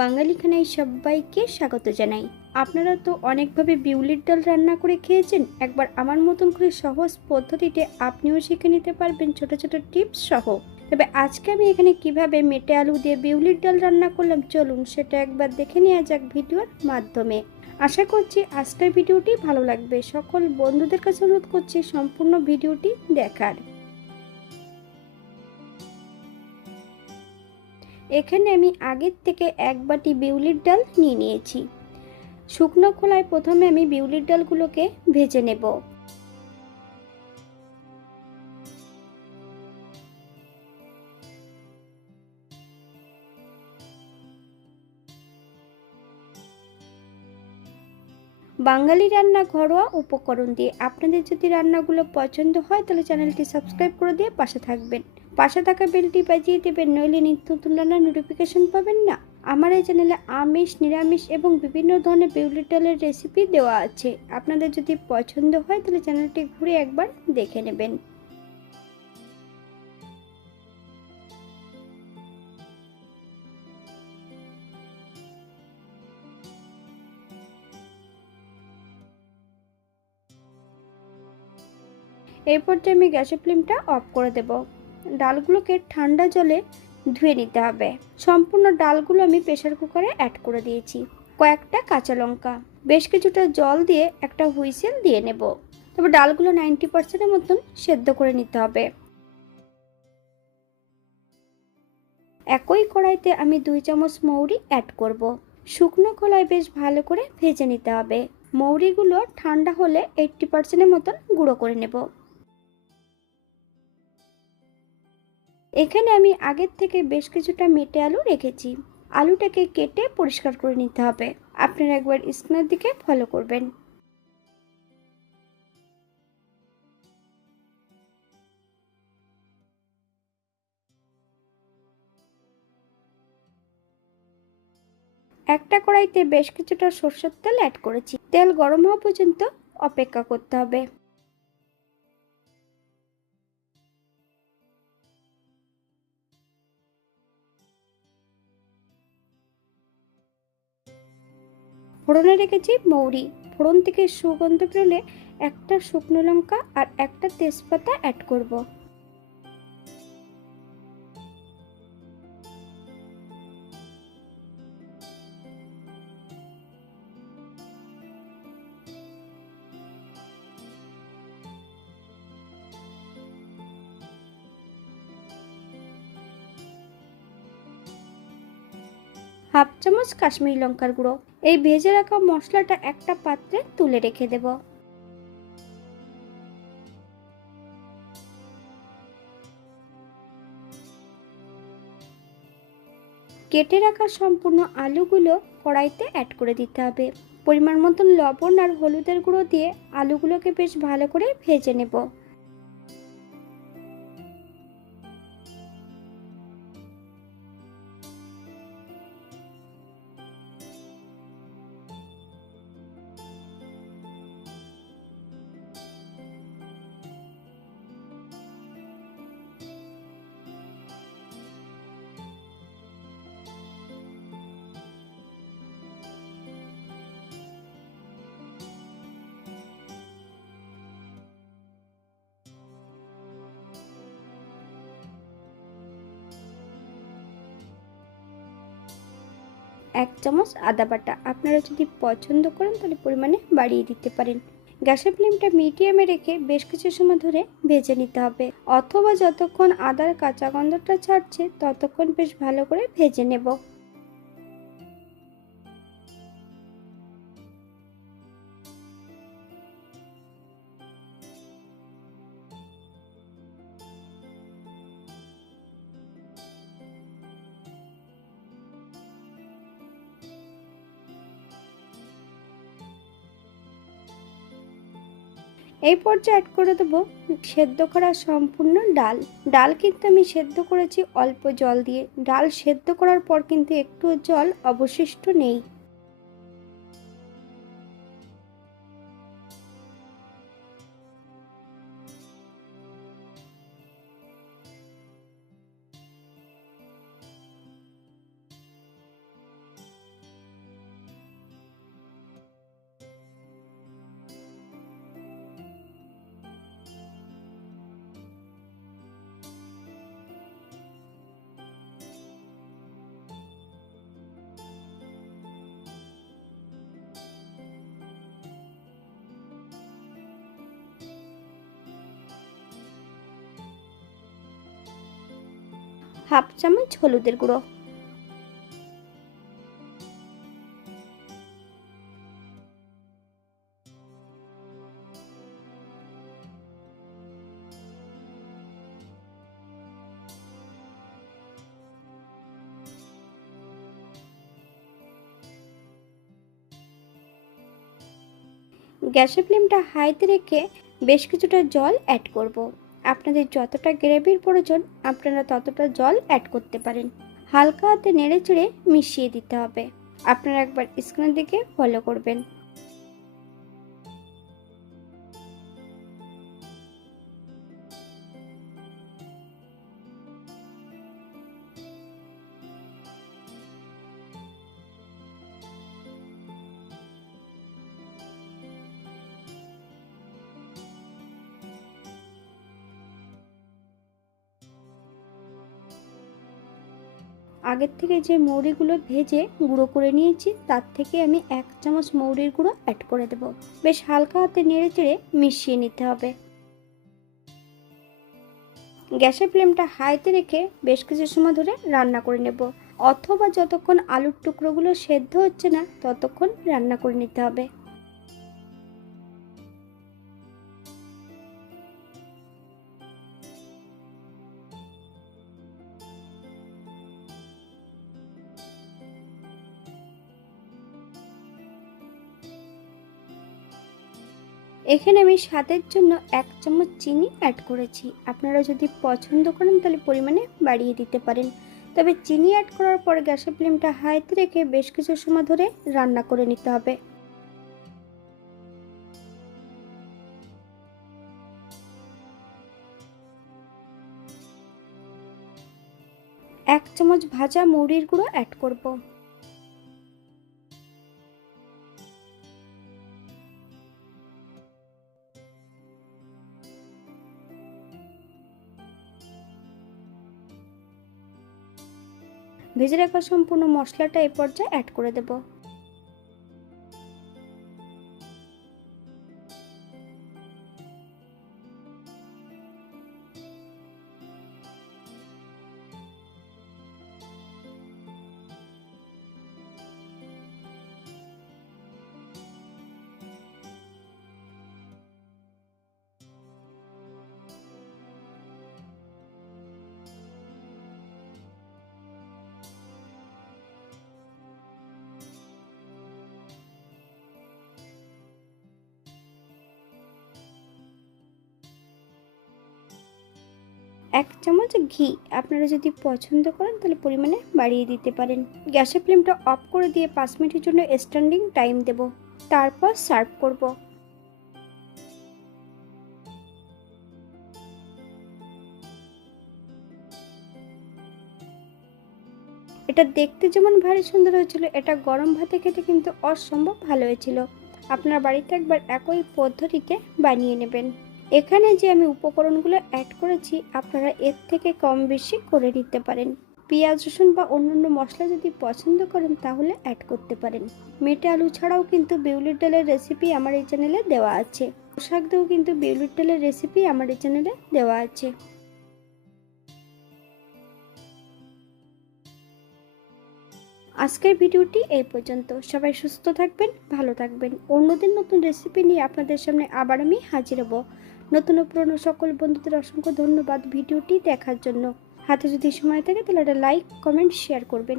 বাঙালি খানায় সবাইকে স্বাগত জানাই। আপনারা তো অনেকভাবে বিউলির ডাল রান্না করে খেয়েছেন। একবার আমার মতন করে সহজ পদ্ধতিতে আপনিও শিখে নিতে পারবেন ছোট ছোট টিপস সহ। তবে আজকে আমি এখানে কিভাবে মেটে আলু দিয়ে বিউলির ডাল রান্না করলাম, চলুন সেটা একবার দেখে নেওয়া যাক ভিডিওর মাধ্যমে। আশা করছি আজকের ভিডিওটি ভালো লাগবে। সকল বন্ধুদের কাছে অনুরোধ করছি সম্পূর্ণ ভিডিওটি দেখার। এখানে আমি আগের থেকে এক বাটি বিউলির ডাল নিয়ে নিয়েছি। শুকনো খোলায় প্রথমে আমি বিউলির ডালগুলোকে ভেজে নেব। বাঙালি রান্না ঘরোয়া উপকরণ দিয়ে। আপনাদের যদি রান্নাগুলো পছন্দ হয় তাহলে চ্যানেলটি সাবস্ক্রাইব করে দিয়ে পাশে থাকবেন। পাশে থাকা বেলটি বাজিয়ে দেবেন, নইলে নিত্য নতুন রান্নার নোটিফিকেশন পাবেন না। আমার এই চ্যানেলে আমিষ, নিরামিষ এবং বিভিন্ন ধরনের বিউলির ডালের রেসিপি দেওয়া আছে। আপনাদের যদি পছন্দ হয় তাহলে চ্যানেলটি ঘুরে একবার দেখে নেবেন। এরপর আমি গ্যাসের ফ্লেমটা অফ করে দেব। ডালগুলোকে ঠান্ডা জলে ধুয়ে নিতে হবে। সম্পূর্ণ ডালগুলো আমি প্রেসার কুকারে অ্যাড করে দিয়েছি। কয়েকটা কাঁচা লঙ্কা, বেশ কিছুটা জল দিয়ে একটা হুইসেল দিয়ে নেব। তবে ডালগুলো 90%-এর মতন সেদ্ধ করে নিতে হবে। একই কড়াইতে আমি 2 চামচ মৌরি অ্যাড করব। শুকনো খোলায় বেশ ভালো করে ভেজে নিতে হবে। মৌরিগুলো ঠান্ডা হলে 80%-এর মতন গুঁড়ো করে নেব। এখানে আমি আগের থেকে বেশ কিছুটা মেটে আলু রেখেছি। আলুটাকে কেটে পরিষ্কার করে নিতে হবে। আপনারা একবার স্ক্রিনের দিকে ফলো করবেন। একটা কড়াইতে বেশ কিছুটা সরষের তেল অ্যাড করেছি। তেল গরম হওয়া পর্যন্ত অপেক্ষা করতে হবে। ফোড়নে রেখেছি মৌরি। ফোড়ন থেকে সুগন্ধ বেরোলে একটা শুকনো লঙ্কা আর একটা তেজপাতা অ্যাড করব। হাফ চামচ কাশ্মীরি লঙ্কার গুঁড়ো। এই ভেজে রাখা মশলাটা একটা পাত্রে তুলে রেখে দেব। কেটে রাখা সম্পূর্ণ আলুগুলো কড়াইতে অ্যাড করে দিতে হবে। পরিমাণ মতন লবণ আর হলুদের গুঁড়ো দিয়ে আলুগুলোকে বেশ ভালো করে ভেজে নেব। এক চামচ আদা বাটা। আপনারা যদি পছন্দ করেন তাহলে পরিমাণে বাড়িয়ে দিতে পারেন। গ্যাসের ফ্লেমটা মিডিয়ামে রেখে বেশ কিছু সময় ধরে ভেজে নিতে হবে, অথবা যতক্ষণ আদার কাঁচা গন্ধটা ছাড়ছে ততক্ষণ বেশ ভালো করে ভেজে নেব। এই পর্যায়ে অ্যাড করে দেবো সেদ্ধ করা সম্পূর্ণ ডাল। ডাল কিন্তু আমি সেদ্ধ করেছি অল্প জল দিয়ে। ডাল সেদ্ধ করার পর কিন্তু একটু জল অবশিষ্ট নেই। হাফ চামচ হলুদের গুঁড়ো, গ্যাসের ফ্লেমটা হাইতে রেখে বেশ কিছুটা জল অ্যাড করব। আপনাদের যতটা গ্রেভির প্রয়োজন আপনারা ততটা জল অ্যাড করতে পারেন। হালকা হাতে নেড়ে চেড়ে মিশিয়ে দিতে হবে। আপনারা একবার স্ক্রিনের দিকে ফলো করবেন। আগের থেকে যে মৌরিগুলো ভেজে গুঁড়ো করে নিয়েছি তার থেকে আমি 1 চামচ মৌরির গুঁড়ো অ্যাড করে দেব। বেশ হালকা হাতে নেড়ে চেড়ে মিশিয়ে নিতে হবে। গ্যাসের ফ্লেমটা হাইতে রেখে বেশ কিছু সময় ধরে রান্না করে নেব, অথবা যতক্ষণ আলুর টুকরোগুলো সেদ্ধ হচ্ছে না ততক্ষণ রান্না করে নিতে হবে। এখানে আমি স্বাদের জন্য 1 চামচ চিনি অ্যাড করেছি। আপনারা যদি পছন্দ করেন তাহলে পরিমাণে বাড়িয়ে দিতে পারেন। তবে চিনি অ্যাড করার পর গ্যাসের ফ্লেমটা হাইতে রেখে বেশ কিছু সময় ধরে রান্না করে নিতে হবে। 1 চামচ ভাজা মৌরির গুঁড়ো অ্যাড করব। ভেজে রাখা সম্পূর্ণ মশলাটা এই পর্যায়ে অ্যাড করে দেব। এক চামচ ঘি আপনারা যদি পছন্দ করেন তাহলে পরিমাণে বাড়িয়ে দিতে পারেন। গ্যাসের ফ্লেমটা অফ করে দিয়ে 5 মিনিটের জন্য স্ট্যান্ডিং টাইম দেব, তারপর সার্ভ করব। এটা দেখতে যেমন ভারী সুন্দর হয়েছিল, এটা গরম ভাতে খেতে কিন্তু অসম্ভব ভালো হয়েছিল। আপনার বাড়িতে একবার একই পদ্ধতিতে বানিয়ে নেবেন। এখানে যে আমি উপকরণগুলো অ্যাড করেছি আপনারা এর থেকে কম বেশি করে নিতে পারেন। পেঁয়াজ রসুন বা অন্যান্য মশলা যদি পছন্দ করেন তাহলে অ্যাড করতে পারেন। মেটে আলু ছাড়াও কিন্তু বিউলির ডালের রেসিপি আমার এই চ্যানেলে দেওয়া আছে। শাক দিয়েও কিন্তু বিউলির ডালের রেসিপি আমার এই চ্যানেলে দেওয়া আছে। আজকের ভিডিওটি এই পর্যন্ত। সবাই সুস্থ থাকবেন, ভালো থাকবেন। অন্যদিন নতুন রেসিপি নিয়ে আপনাদের সামনে আবার আমি হাজির হব। নতুন ও পুরনো সকল বন্ধুদের অসংখ্য ধন্যবাদ ভিডিওটি দেখার জন্য। হাতে যদি সময় থাকে তাহলে একটা লাইক, কমেন্ট, শেয়ার করবেন।